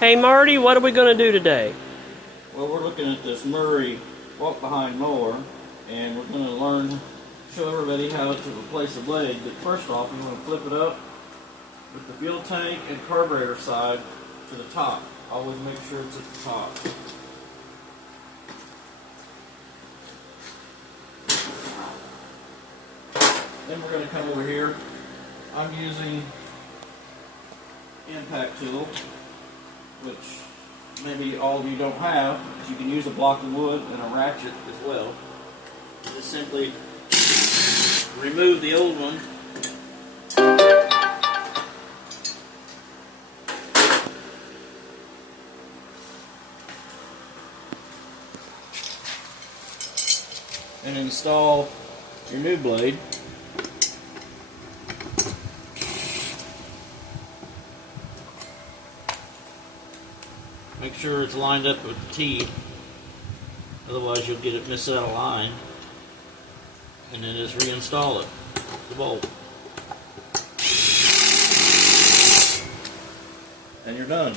Hey Marty, what are we going to do today? Well, we're looking at this Murray walk-behind mower, and we're going to show everybody how to replace a blade. But first off, you want to flip it up with the fuel tank and carburetor side to the top. Always make sure it's at the top. Then we're going to come over here. I'm using impact tool, which maybe all of you don't have, but you can use a block of wood and a ratchet as well. Just simply remove the old one. And install your new blade. Make sure it's lined up with the T, otherwise you'll get it miss out of line. And then just reinstall it, the bolt. And you're done.